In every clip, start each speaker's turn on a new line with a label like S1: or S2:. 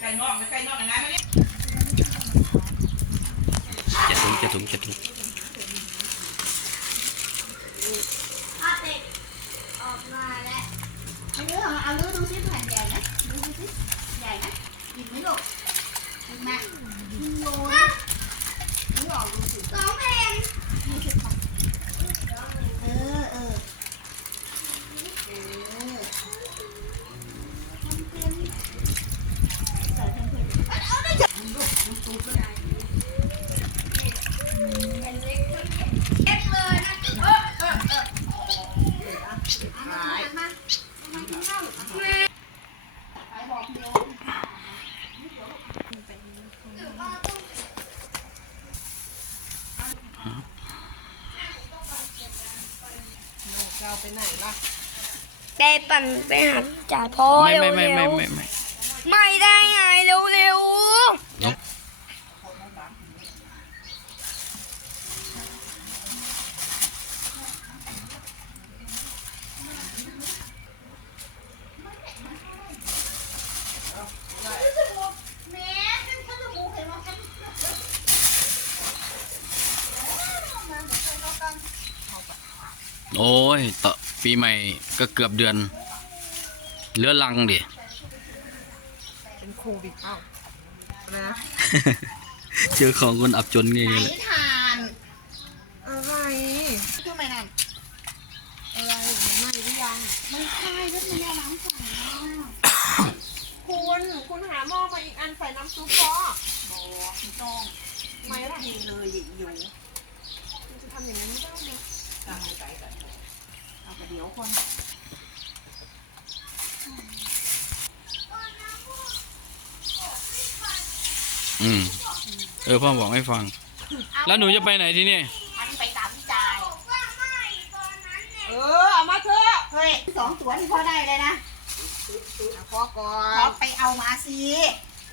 S1: ไก่นอกไก่นอกกันนะไม่ได้
S2: จะ
S3: ถุงจะถุง
S2: จะถุงถ้าเด็กออกมาแล้วเอาลื้เอาลื้อดูซิแผ่นใหญ่ไหมดูซิใหญ่ไหมหยิบไม่หลบหยิบมาโยนลื้ออกดูสิ เล็กเลยนะเออเออเออหายมามากินข้าวไปบอกโยม
S4: จะเอาไปไหนล่ะ
S5: ไปปั่นไปหาจ่าพ่อ
S3: ไม่
S5: เร็ว
S3: ไม่ไม่
S5: เร็
S3: ไม่
S5: ว
S3: ไม่ไม่
S5: ไม่ได้ไงเร็วเร็ว
S3: น้อง
S2: แม่ฉันเขาจะมูเห็นว่าฉัน
S3: โอ้ยต่อปีใหม่ก็เกือบเดือนเรือลังดิ
S4: เป็นโควิดเอ้าอะไรนะ
S3: เจอของคนอับจนไง
S2: ไหน
S3: แหละ
S2: ทาน
S4: อะไร
S2: ทำไมนั่น
S4: อะไรมันไหม้หรือยัง
S2: ไม่ใช่ก็มันเอาน้ำใส่
S4: คุณคุณหาหม้อมาอีกอันใส่น้ำซุปพอ
S2: โอ้ไม่ต้อง
S4: ทำไมล่ะ
S2: ดีเลยอยู่
S4: คุณจะทำอย่างนั้นไม่ได้นะ
S2: ตามไปกันเอาไปเดี๋ยวคน
S3: อืม เออพ่อบอกให้ฟัง แล้วหนูจะไปไหนที่นี่
S2: อันไปตามที่จ่าย
S4: เออเอามาเถอะ
S2: เฮ้ยสองตัวที่พ่อได้เลยนะ
S4: เอาพอก่อ
S2: พ่อนไปเอามาสิ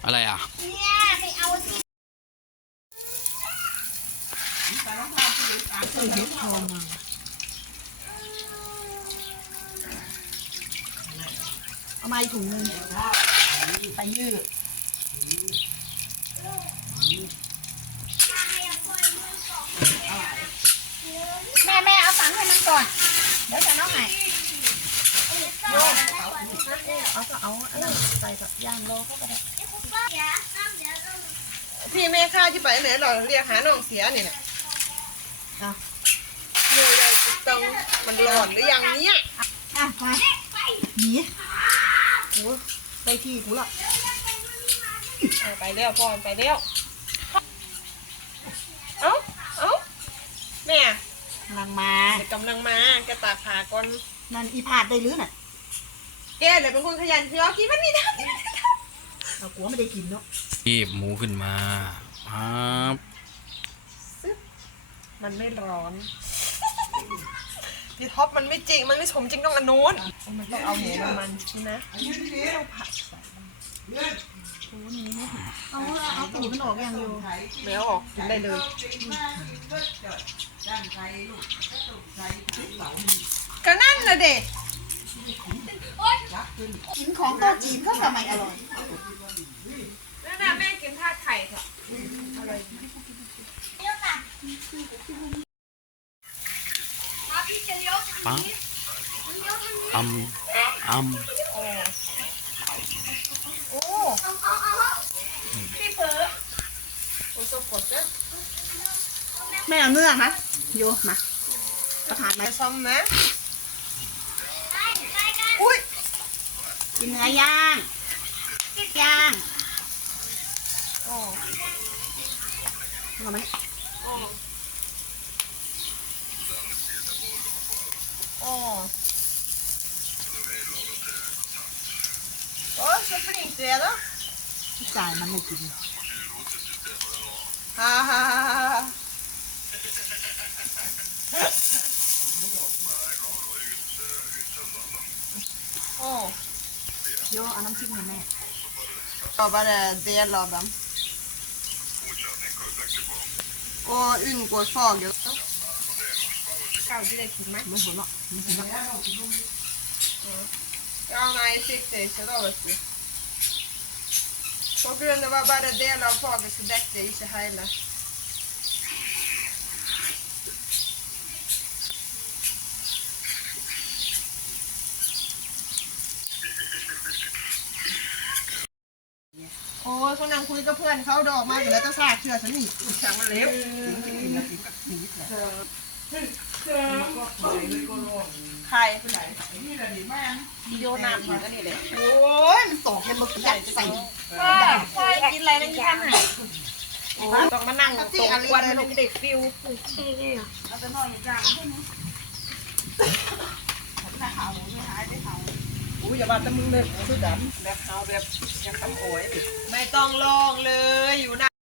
S3: อะไรอะ
S2: เนี่ยไปเอาสิ เอามาถุงนึงไปยืดแม่แม่เอาตังให้มันก่อน เดี๋ยวจะน้องไหนเอาก็เอาอันนั้นใส่กับย่างโลเข้าไปเลย
S4: พี่แม่ข้าที่ไปไหนเรอเรียกหาน้องเสียนี่น่ะ เลยเลยต้องมันหลอนหรือยังเนี่ย
S2: อะมาหนีโอ้ได้ที่กูละ
S4: เอาไปเร็วพ่อไปเร็วเอ้าเอ้าแม่
S2: กำลังมา
S4: เดี๋ยวกำลังมาแกตากผ้าก่อน
S2: นั่นอีพาดได้หรือน่ะ
S4: แกเลยเป็นคนขยันพี่อ๋อกินมันมีน้ำ
S2: เรากลัวไม่ได้กินเนาะ
S3: กีบหมูขึ้นมาครับ
S4: มันไม่ร้อน พี่ท็อปมันไม่จริง มันไม่สมจริงต้องอันนู้น มันต้องเอาหมูน้ำมันใช่ไหมต้องผัดใส่
S2: เอาเอาตูดมันออกยังอยู่
S4: แล้วออกกินได้เลยก็นั่นนะเด็ก
S2: กินของโต๊ะจีนก็ทำไมอร่อย
S4: นั่นน่ะแม่กินทาดไข่เถอะ
S3: ปั๊บอำอำ
S4: โอ้โอ้สกดจ้ะ
S2: แม่เอาเนื้อนะโยมาประทานไหม
S4: ไปซ้ำนะอุ้ย
S2: กินเนื้อย่างย่าง
S4: โอ้
S2: เอามัน
S4: โ tre,
S2: da? Steinar Mikkelsen. Ha-ha-ha. Oh. Ja, han har ting med.
S4: Ja, bare del av dem. Og unngår faget. Ja, nei, jeg fikk det ikke da, vet du. På grund av att bara delar av fagret bedäckte i sig hela. Ôi, con đang khui cho phơn khâu đồ mà, rồi ta xa chưa, sao nhỉ? Chẳng mà lếp. Chính cái kinh là chính các kinh nhất là. ใครผู้ไหนโยนาถึงกันนี่เลยโอ้ยมันตกมันมายัดใส่
S5: กินอะไรนั่งกินอาหาร
S4: ต้องมานั่งตกควันมันเด็กฟิว
S5: ใช่ไหมเหรอ
S4: อุ้ยอย่าว่าแต่มึงเลยสุดดำแบบเอาแบบยังตำโอยไม่ต้องลองเลยอยู่นะ